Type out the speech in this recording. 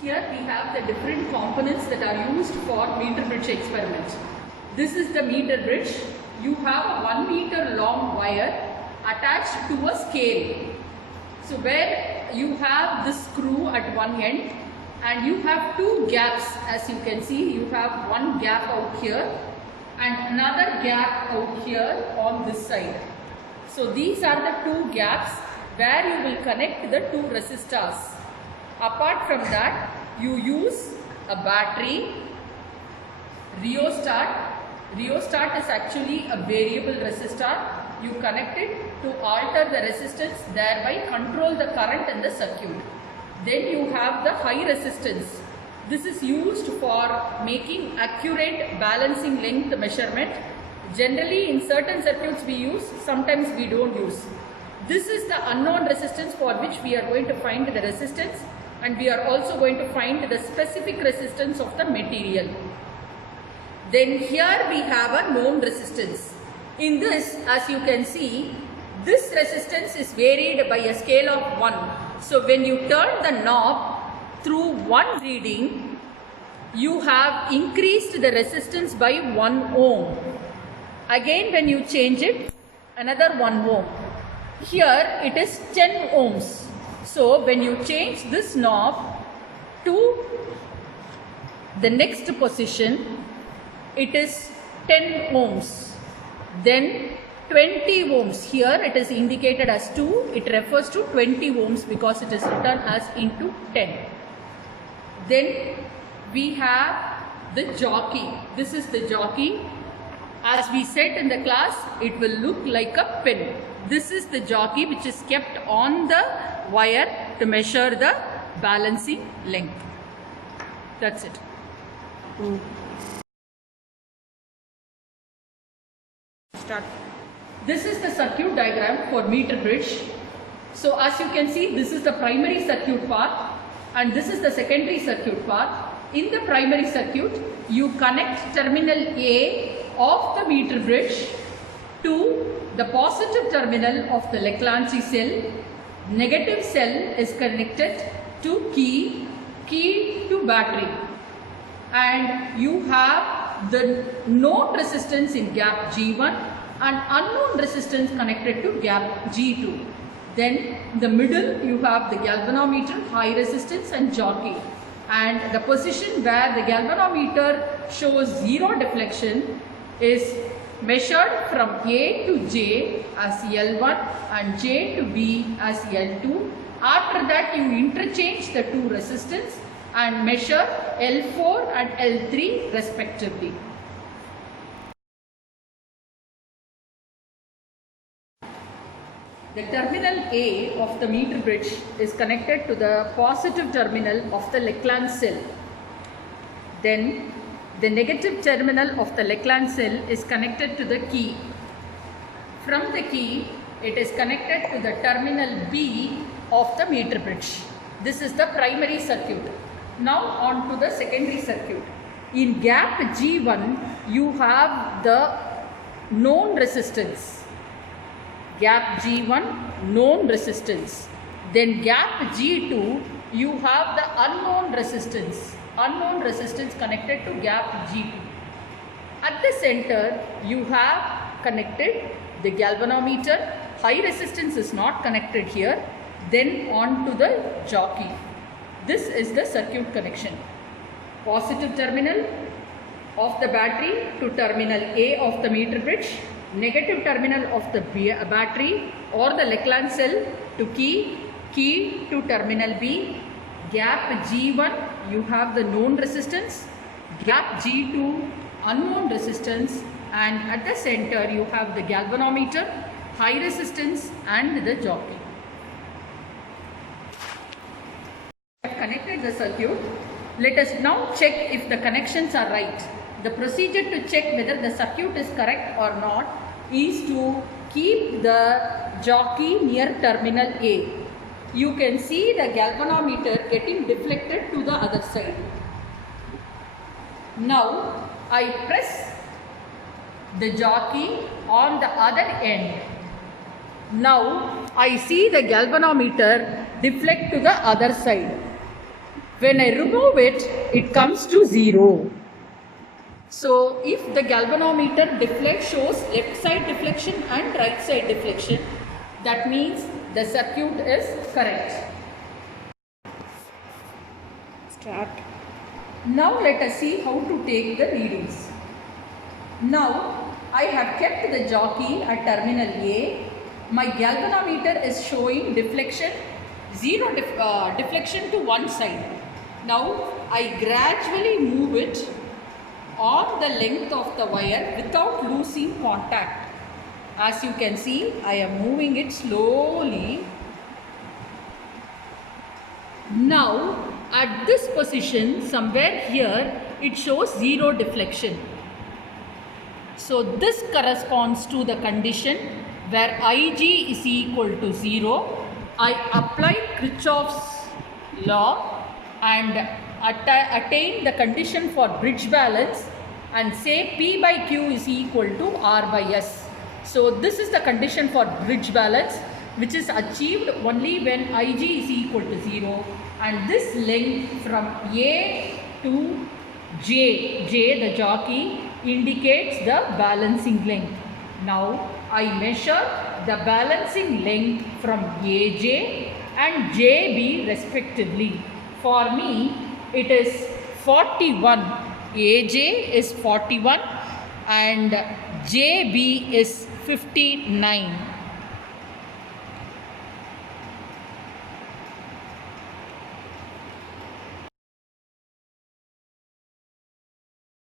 Here we have the different components that are used for meter bridge experiment. This is the meter bridge. You have a 1 meter long wire attached to a scale. So where you have this screw at one end and you have two gaps, as you can see. You have one gap out here and another gap out here on this side. So these are the two gaps where you will connect the two resistors. Apart from that, you use a battery, rheostat. Rheostat is actually a variable resistor. You connect it to alter the resistance, thereby control the current in the circuit. Then you have the high resistance. This is used for making accurate balancing length measurement. Generally in certain circuits we use, sometimes we don't use. This is the unknown resistance for which we are going to find the resistance, and we are also going to find the specific resistance of the material. Then here we have a known resistance. In this, as you can see, this resistance is varied by a scale of 1. So when you turn the knob through one reading, you have increased the resistance by 1 ohm. Again when you change it, another 1 ohm. Here it is 10 ohms. So when you change this knob to the next position, it is 10 ohms. Then 20 ohms. Here it is indicated as 2. It refers to 20 ohms because it is written as into 10. Then we have the jockey. This is the jockey. As we said in the class, it will look like a pin. This is the jockey which is kept on the wire to measure the balancing length. That's it. Start. This is the circuit diagram for meter bridge. So as you can see, this is the primary circuit part and this is the secondary circuit part. In the primary circuit, you connect terminal A of the meter bridge to the positive terminal of the Leclanché cell. Negative cell is connected to key to battery, and you have the known resistance in gap G1 and unknown resistance connected to gap G2. Then in the middle you have the galvanometer, high resistance, and jockey, and the position where the galvanometer shows 0 deflection is measured from A to J as L1 and J to B as L2. After that you interchange the two resistance and measure L4 and L3 respectively. The terminal A of the meter bridge is connected to the positive terminal of the Leclanché cell. Then the negative terminal of the Leclanché cell is connected to the key. From the key, it is connected to the terminal B of the meter bridge. This is the primary circuit. Now on to the secondary circuit. In gap G1, you have the known resistance. Gap G1, known resistance. Then gap G2, you have the unknown resistance. Unknown resistance connected to gap G2. At the center, you have connected the galvanometer. High resistance is not connected here. Then on to the jockey. This is the circuit connection. Positive terminal of the battery to terminal A of the meter bridge. Negative terminal of the battery or the Leclanché cell to key to terminal B. Gap G1, you have the known resistance. Gap G2, unknown resistance. And at the center, you have the galvanometer, high resistance, and the jockey. We have connected the circuit. Let us now check if the connections are right. The procedure to check whether the circuit is correct or not is to keep the jockey near terminal A. You can see the galvanometer getting deflected to the other side. Now I press the jockey on the other end. Now I see the galvanometer deflect to the other side. When I remove it, it comes to 0. So if the galvanometer shows left side deflection and right side deflection, that means the circuit is correct. Start. Now let us see how to take the readings. Now I have kept the jockey at terminal A. My galvanometer is showing deflection, deflection to one side. Now I gradually move it on the length of the wire without losing contact. As you can see, I am moving it slowly. Now at this position, somewhere here, it shows 0 deflection. So this corresponds to the condition where Ig is equal to 0. I apply Kirchhoff's law and attain the condition for bridge balance and say P by Q is equal to R by S. So this is the condition for bridge balance, which is achieved only when Ig is equal to 0, and this length from A to J the jockey, indicates the balancing length. Now I measure the balancing length from AJ and JB respectively. For me, it is 41. AJ is 41 and JB is 59.